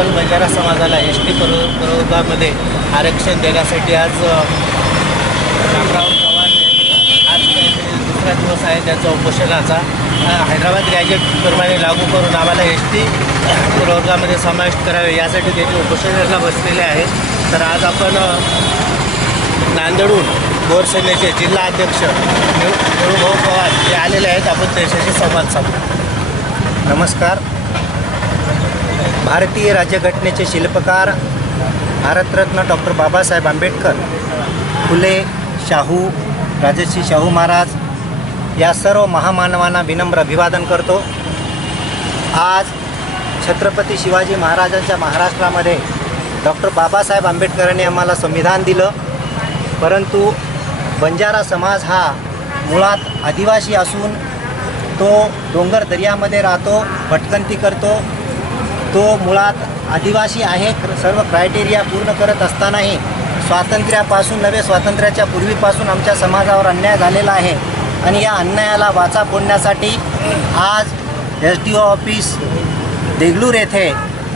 सकल बंजारा समाजाला एसटी प्रवर्गामध्ये आरक्षण देण्यासाठी आज रामराव चव्हाण आज दुसरा दिवस आहे त्यांचा उपोषणाचा। हैदराबाद गॅजेटप्रमाणे लागू करून आम्हाला एसटी प्रवर्गामध्ये समाविष्ट करावे यासाठी ते उपोषणाला बसलेले आहेत। तर आज आपण नांदेडहून गोरसेनेचे जिल्हा अध्यक्ष निळूभाऊ पवार हे आलेले आहेत। आपण त्यांच्याशी संवाद साधू। नमस्कार। भारतीय राज्यघटनेचे शिल्पकार भारतरत्न डॉक्टर बाबासाहेब आंबेडकर, फुले, शाहू, राजर्षी शाहू महाराज या सर्व महामानवांना विनम्र अभिवादन करतो। आज छत्रपती शिवाजी महाराजांच्या महाराष्ट्रामध्ये डॉक्टर बाबासाहेब आंबेडकरांनी आम्हाला संविधान दिलं, परंतु बंजारा समाज हा मुळात आदिवासी असून तो डोंगर दर्यामध्ये राहतो, भटकंती करतो। तो मुळात आदिवासी आहे, सर्व क्रायटेरिया पूर्ण करत असतानाही स्वातंत्र्यापासून नव्हे, स्वातंत्र्याच्या पूर्वीपासून आमच्या समाजावर अन्याय झालेला आहे आणि या अन्यायाला वाचा फोडण्यासाठी आज SDO ऑफिस देगलूर येथे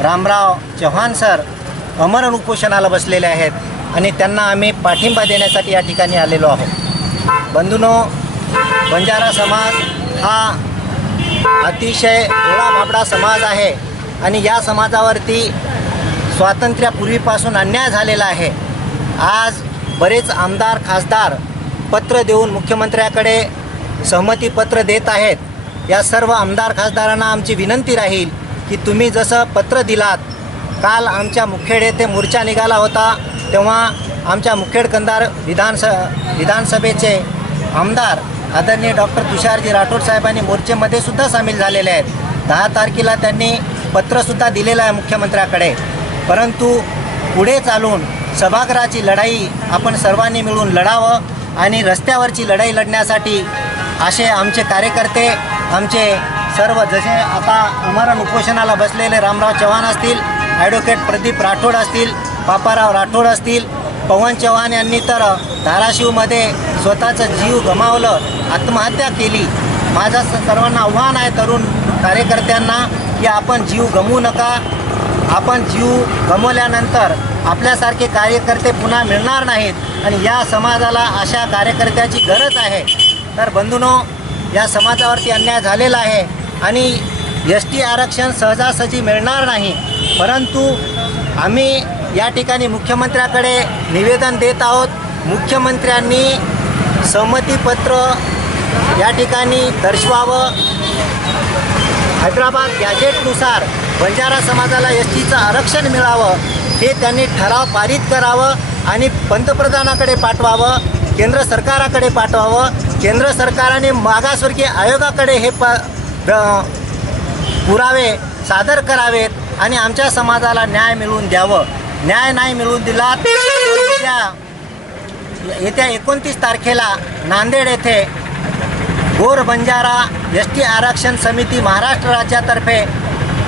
रामराव चव्हाण सर अमरण उपोषणाला बसलेले आहेत आणि त्यांना आम्ही पाठिंबा देण्यासाठी या ठिकाणी आलेलो आहोत। बंधूंनो, बंजारा समाज हा अतिशय भोळा-भाबडा समाज आहे आणि या समाजावरती स्वातंत्र्यापूर्वीपासून अन्याय झालेला आहे। आज बरेच आमदार खासदार पत्र देऊन मुख्यमंत्र्याकडे सहमतीपत्र देत आहेत। या सर्व आमदार खासदारांना आमची विनंती राहील की तुम्ही जसं पत्र दिलात, काल आमच्या मुखेड येथे मोर्चा निघाला होता, तेव्हा आमच्या मुखेड कंधार विधानसभेचे आमदार आदरणीय डॉक्टर तुषारजी राठोड साहेबांनी मोर्चेमध्ये सुद्धा सामील झालेले आहेत। 10 तारखेला त्यांनी पत्रसुद्धा दिलेलं आहे मुख्यमंत्र्याकडे, परंतु पुढे चालून सभागृहाची लढाई आपण सर्वांनी मिळून लढावं आणि रस्त्यावरची लढाई लढण्यासाठी असे आमचे कार्यकर्ते, आमचे सर्व जसे आता अमरण उपोषणाला बसलेले रामराव चव्हाण असतील, ॲडव्होकेट प्रदीप राठोड असतील, पापाराव राठोड असतील, पवन चव्हाण यांनी तर धाराशिवमध्ये स्वतःचं जीव गमावलं, आत्महत्या केली। माझं सर्वांना आव्हान आहे तरुण कार्यकर्त्यांना की आपण जीव गमवू नका। आपण जीव गमावल्यानंतर आपल्यासारखे कार्यकर्ते पुन्हा मिळणार नाहीत आणि या समाजाला अशा कार्यकर्त्याची गरज आहे। तर बंधूंनो, या समाजावरती अन्याय झालेला आहे आणि ST आरक्षण सहजासहजी मिळणार नाही, परंतु आम्ही या ठिकाणी मुख्यमंत्र्याकडे निवेदन देत आहोत। मुख्यमंत्र्यांनी सहमतीपत्र या ठिकाणी दर्शवावं। हैदराबाद गॅजेटनुसार बंजारा समाजाला STचं आरक्षण मिळावं हे त्यांनी ठराव पारित करावं आणि पंतप्रधानाकडे पाठवावं, केंद्र सरकाराकडे पाठवावं। केंद्र सरकारने मागासवर्गीय आयोगाकडे हे पुरावे सादर करावेत आणि आमच्या समाजाला न्याय मिळवून द्यावं। न्याय नाही मिळवून दिला तर येत्या 29 तारखेला नांदेड येथे गोर बंजारा ST आरक्षण समिती महाराष्ट्र राज्यातर्फे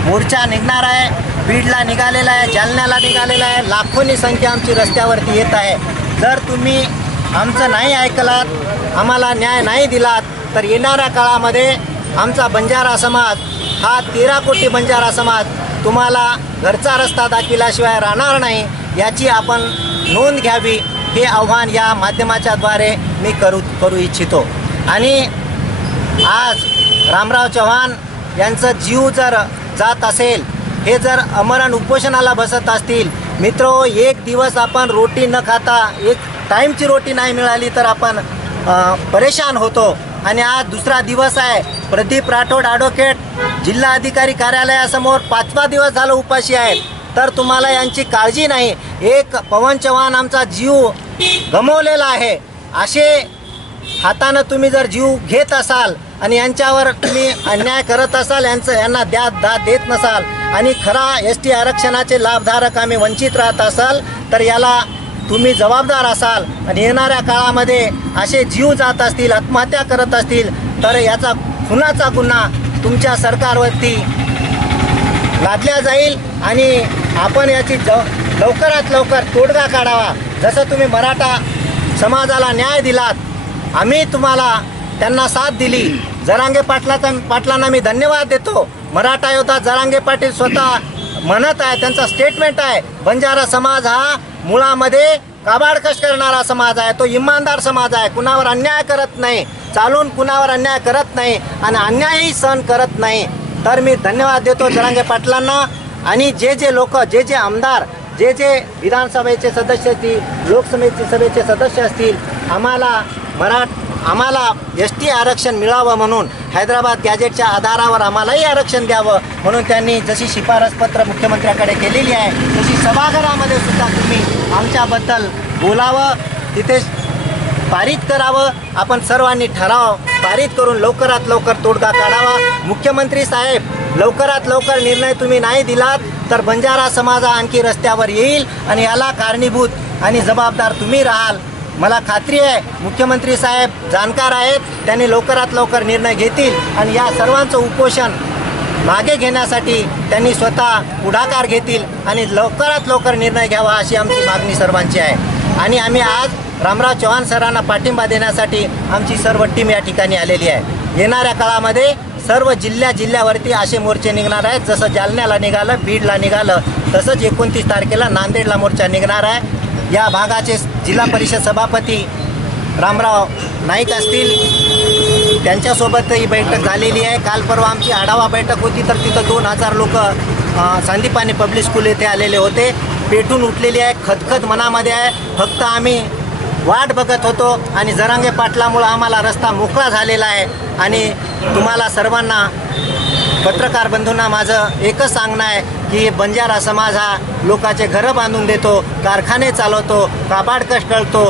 मोर्चा निघणार आहे। बीडला निघालेला आहे, जालन्याला निघालेला आहे, लाखोंनी संख्या आमची रस्त्यावरती येत आहे। जर तुम्ही आमचं नाही ऐकलात, आम्हाला न्याय नाही दिलात, तर येणाऱ्या काळामध्ये आमचा बंजारा समाज हा 13 कोटी बंजारा समाज तुम्हाला घरचा रस्ता दाखविल्याशिवाय राहणार नाही, याची आपण नोंद घ्यावी, हे आव्हान या माध्यमाच्याद्वारे मी करू इच्छितो। आणि आज रामराव चव्हाण यांचा जीव जर जात असेल, हे जर अमरण उपोषणाला बसत असतील, मित्रो, एक दिवस आपण रोटी न खाता, एक टाईमची रोटी नाही मिळाली तर आपण परेशान होतो आणि आज दुसरा दिवस आहे। प्रदीप राठोड ॲडव्होकेट जिल्हा अधिकारी कार्यालयासमोर 5वा दिवस झालं उपाशी आहेत, तर तुम्हाला यांची काळजी नाही। एक पवन चव्हाण आमचा जीव गमावलेला आहे, असे हातानं तुम्ही जर जीव घेत असाल आणि यांच्यावर तुम्ही अन्याय करत असाल, यांना दाद देत नसाल आणि खरा ST आरक्षणाचे लाभधारक आम्ही वंचित राहत असाल, तर याला तुम्ही जबाबदार असाल आणि येणाऱ्या काळामध्ये असे जीव जात असतील, आत्महत्या करत असतील, तर याचा खुनाचा गुन्हा तुमच्या सरकारवरती लादल्या जाईल आणि आपण याची लवकरात लवकर तोडगा काढावा। जसं तुम्ही मराठा समाजाला न्याय दिलात, आम्ही तुम्हाला त्यांना साथ दिली। जरांगे पाटलांना मी धन्यवाद देतो। मराठा योद्धा जरांगे पाटील स्वतः म्हणत आहे, त्यांचा स्टेटमेंट आहे, बंजारा समाज हा मुळामध्ये काबाडकश करणारा समाज आहे, तो इमानदार समाज आहे, कुणावर अन्याय करत नाही, चालून कुणावर अन्याय करत नाही आणि अन्यायही सहन करत नाही. तर मी धन्यवाद देतो जरांगे पाटलांना. आणि जे लोक, जे आमदार, जे विधानसभेचे सदस्य असतील, लोकसभेचे सदस्य असतील, आम्हाला ST आरक्षण मिळावं म्हणून हैदराबाद गॅजेटच्या आधारावर आम्हालाही आरक्षण द्यावं म्हणून त्यांनी जशी शिफारसपत्र मुख्यमंत्र्याकडे केलेली आहे तशी सभागृहामध्ये सुद्धा तुम्ही आमच्याबद्दल बोलावं, तिथे पारित करावं. आपण सर्वांनी ठराव पारित करून लवकरात लवकर तोडगा काढावा. मुख्यमंत्री साहेब, लवकरात लवकर निर्णय तुम्ही नाही दिलात तर बंजारा समाज आणखी रस्त्यावर येईल आणि याला कारणीभूत आणि जबाबदार तुम्ही राहाल. मला खात्री आहे मुख्यमंत्री साहेब जाणकार आहेत, त्यांनी लवकरात लवकर निर्णय घेतील आणि या सर्वांचं उपोषण मागे घेण्यासाठी त्यांनी स्वतः पुढाकार घेतील आणि लवकरात लवकर निर्णय घ्यावा अशी आमची मागणी सर्वांची आहे. आणि आम्ही आज रामराव चव्हाण सरांना पाठिंबा देण्यासाठी आमची सर्व टीम या ठिकाणी आलेली आहे. येणाऱ्या काळामध्ये सर्व जिल्ह्यावरती असे मोर्चे निघणार आहेत. जसं जालन्याला निघालं, बीडला निघालं, तसंच 29 तारखेला नांदेडला मोर्चा निघणार आहे. या भागाचे जिल्हा परिषद सभापती रामराव नाईक असतील, त्यांच्यासोबतही बैठक झालेली आहे. काल परवा आमची आढावा बैठक होती तर तिथं 2000 लोक संदीपानी पब्लिक स्कूल येथे आलेले होते. पेटून उठलेली आहे, खदखद मनामध्ये आहे. फक्त आम्ही वाट बघत होतो आणि जरांगे पाटलामुळं आम्हाला रस्ता मोकळा झालेला आहे. आणि तुम्हाला सर्वांना, पत्रकार बंधूंना माझं एकच सांगणं आहे की बंजारा समाज हा लोकांचे घरं बांधून देतो, कारखाने चालवतो, काबाडकश करतो,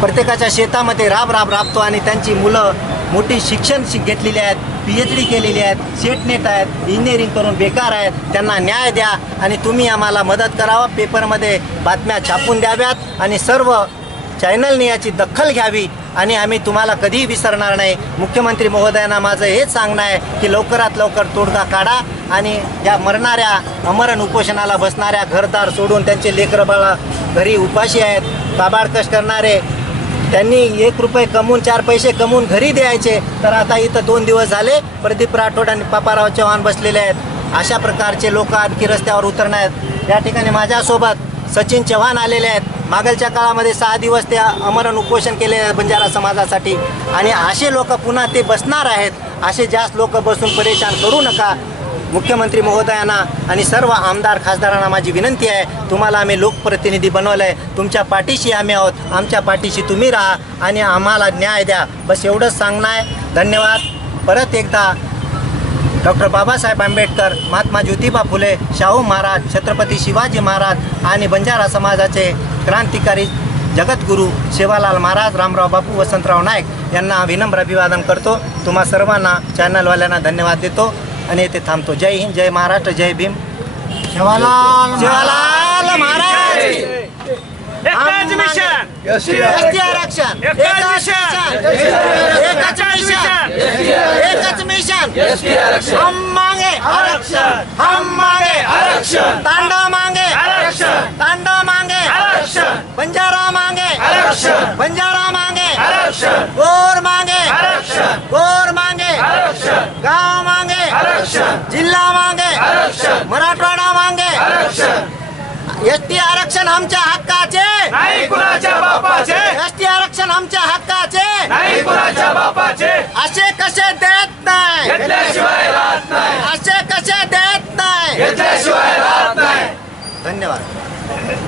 प्रत्येकाच्या शेतामध्ये राबतो आणि त्यांची मुलं मोठी शिक्षण घेतलेली आहेत, PhD केलेली आहेत, सेटनेट आहेत, इंजिनिअरिंग करून बेकार आहेत. त्यांना न्याय द्या आणि तुम्ही आम्हाला मदत करावं. पेपरमध्ये बातम्या छापून द्याव्यात आणि सर्व चॅनलने याची दखल घ्यावी आणि आम्ही तुम्हाला कधीही विसरणार नाही. मुख्यमंत्री महोदयांना माझं हेच सांगणं आहे की लवकरात लवकर तोडगा काढा आणि या मरणाऱ्या अमरण उपोषणाला बसणाऱ्या, घरदार सोडून त्यांचे लेकरं बाळा घरी उपाशी आहेत, काबाडकश करणारे, त्यांनी 1 रुपये कमवून 4 पैसे कमवून घरी द्यायचे, तर आता इथं 2 दिवस झाले प्रदीप राठोड आणि पापाराव चव्हाण बसलेले आहेत. अशा प्रकारचे लोक आणखी रस्त्यावर उतरणार आहेत. या ठिकाणी माझ्यासोबत सचिन चव्हाण आलेले आहेत. मागलच्या काळामध्ये 6 दिवस ते अमरण उपोषण केले बंजारा समाजासाठी आणि असे लोक पुन्हा ते बसणार आहेत. असे जास्त लोक बसून परेशान करू नका. मुख्यमंत्री महोदयांना आणि सर्व आमदार खासदारांना माझी विनंती आहे, तुम्हाला आम्ही लोकप्रतिनिधी बनवलं आहे, तुमच्या पाठीशी आम्ही आहोत, आमच्या पाठीशी तुम्ही राहा आणि आम्हाला न्याय द्या. बस एवढंच सांगणं आहे. धन्यवाद. परत एकदा डॉक्टर बाबासाहेब आंबेडकर, महात्मा ज्योतिबा फुले, शाहू महाराज, छत्रपती शिवाजी महाराज आणि बंजारा समाजाचे क्रांतिकारी जगद्गुरू सेवालाल महाराज, रामराव बापू, वसंतराव नाईक यांना विनम्र अभिवादन करतो. तुम्हा सर्वांना, चॅनलवाल्यांना धन्यवाद देतो आणि येथे थांबतो. जय हिंद, जय महाराष्ट्र, जय भीम. शिवालाल महाराज. एकच मिशन, ST आरक्षण, एकच मिशन, हम मांगे आरक्षण, हम मांगे आरक्षण, तांडव मांगे आरक्षण, तांडव मांगे आरक्षण, बंजारा मांगे आरक्षण, बंजारा मांगे आरक्षण, गोर मांगे आरक्षण, गोर मांगे आरक्षण, गाव मांगे आरक्षण, जिल्हा मांगे आरक्षण, मराठवाडा मांगे आरक्षण. ST आरक्षण आमच्या हक्काचे नाही कुणाच्या बापाचे. ST आरक्षण आमच्या हक्काचे नाही कुणाच्या बापाचे. असे कसे देत नाही, घेतल्याशिवाय राहत नाही. असे कसे देत नाही. घेतल्याशिवाय राहत नाही. धन्यवाद.